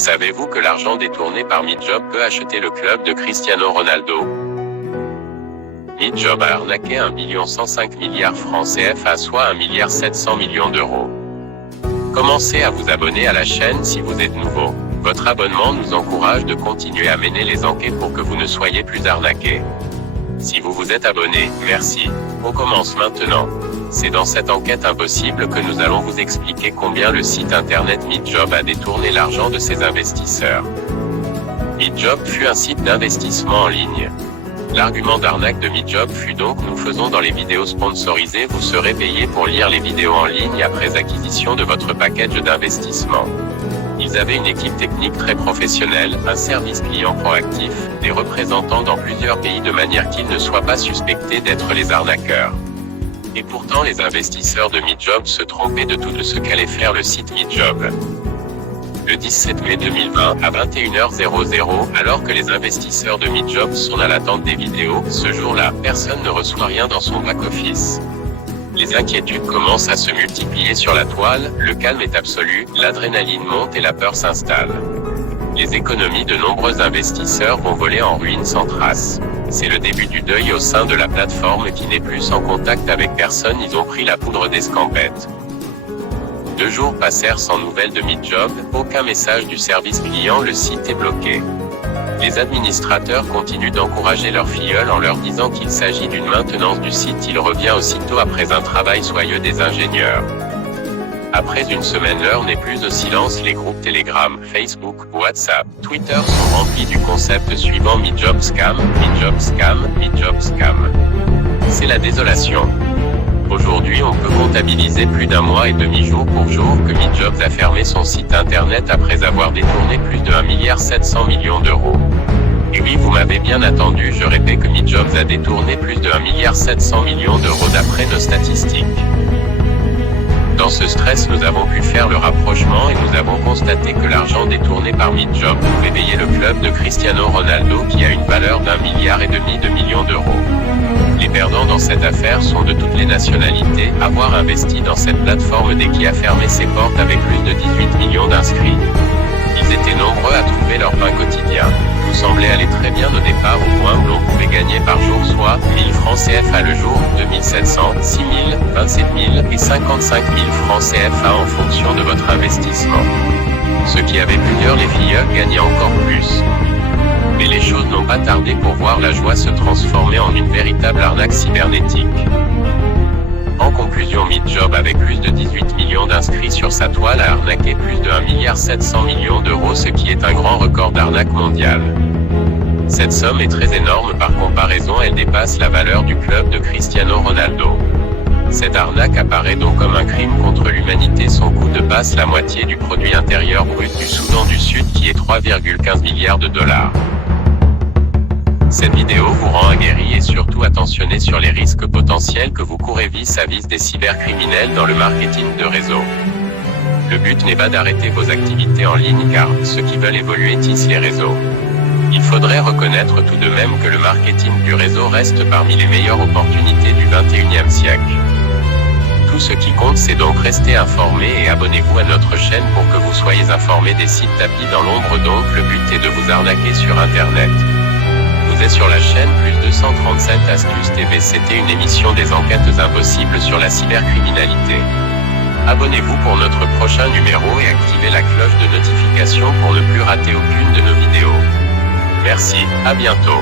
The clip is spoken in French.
Savez-vous que l'argent détourné par Midjob peut acheter le club de Cristiano Ronaldo? Midjob a arnaqué 1,105 milliard francs CFA, soit 1,7 milliard d'euros. Commencez à vous abonner à la chaîne si vous êtes nouveau. Votre abonnement nous encourage de continuer à mener les enquêtes pour que vous ne soyez plus arnaqués. Si vous vous êtes abonné, merci. On commence maintenant. C'est dans cette enquête impossible que nous allons vous expliquer combien le site internet Midjob a détourné l'argent de ses investisseurs. Midjob fut un site d'investissement en ligne. L'argument d'arnaque de Midjob fut donc: nous faisons dans les vidéos sponsorisées, vous serez payé pour lire les vidéos en ligne après acquisition de votre package d'investissement. Ils avaient une équipe technique très professionnelle, un service client proactif, des représentants dans plusieurs pays de manière qu'ils ne soient pas suspectés d'être les arnaqueurs. Et pourtant les investisseurs de Midjob se trompaient de tout de ce qu'allait faire le site Midjob. Le 17 mai 2020, à 21h00, alors que les investisseurs de Midjob sont à l'attente des vidéos, ce jour-là, personne ne reçoit rien dans son back-office. Les inquiétudes commencent à se multiplier sur la toile, le calme est absolu, l'adrénaline monte et la peur s'installe. Les économies de nombreux investisseurs vont voler en ruine sans trace. C'est le début du deuil au sein de la plateforme qui n'est plus en contact avec personne, ils ont pris la poudre d'escampette. 2 jours passèrent sans nouvelles de Midjob, aucun message du service client, le site est bloqué. Les administrateurs continuent d'encourager leurs filleuls en leur disant qu'il s'agit d'une maintenance du site, il revient aussitôt après un travail soyeux des ingénieurs. Après une semaine, l'heure n'est plus au silence, les groupes Telegram, Facebook, WhatsApp, Twitter sont remplis du concept suivant: Midjob scam, Midjob scam, Midjob scam. C'est la désolation. Aujourd'hui, on peut comptabiliser plus d'1 mois et demi jour pour jour que Midjob a fermé son site internet après avoir détourné plus de 1,7 milliard d'euros. Et oui, vous m'avez bien entendu, je répète que Midjob a détourné plus de 1,7 milliard d'euros d'après nos statistiques. Dans ce stress, nous avons pu faire le rapprochement et nous avons constaté que l'argent détourné par Midjob pouvait payer le club de Cristiano Ronaldo qui a une valeur d'1,5 milliard d'euros. Les perdants dans cette affaire sont de toutes les nationalités, avoir investi dans cette plateforme dès qu'il a fermé ses portes avec plus de 18 millions d'inscrits. Ils étaient nombreux à trouver leur pain quotidien. Tout semblait aller très bien au départ au point où l'on pouvait gagner par jour soit 1000 francs CFA le jour, 2700, 6000, 27000 et 55 000 francs CFA en fonction de votre investissement. Ceux qui avaient plusieurs, les filleuls, gagnaient encore plus. Mais les choses n'ont pas tardé pour voir la joie se transformer en une véritable arnaque cybernétique. En conclusion, Midjob, avec plus de 18 millions d'inscrits sur sa toile, a arnaqué plus de 1,7 milliard d'euros, ce qui est un grand record d'arnaque mondiale. Cette somme est très énorme, par comparaison elle dépasse la valeur du club de Cristiano Ronaldo. Cette arnaque apparaît donc comme un crime contre l'humanité, son coût dépasse la moitié du produit intérieur brut du Soudan du Sud qui est 3,15 milliards de dollars. Cette vidéo vous rend aguerri et surtout attentionné sur les risques potentiels que vous courez vis-à-vis des cybercriminels dans le marketing de réseau. Le but n'est pas d'arrêter vos activités en ligne car ceux qui veulent évoluer tissent les réseaux. Il faudrait reconnaître tout de même que le marketing du réseau reste parmi les meilleures opportunités du XXIe siècle. Tout ce qui compte, c'est donc rester informé et abonnez-vous à notre chaîne pour que vous soyez informés des sites tapis dans l'ombre. Donc le but est de vous arnaquer sur internet. Vous êtes sur la chaîne Plus 237 Astuces TV, c'était une émission des enquêtes impossibles sur la cybercriminalité. Abonnez-vous pour notre prochain numéro et activez la cloche de notification pour ne plus rater aucune de nos vidéos. Merci, à bientôt.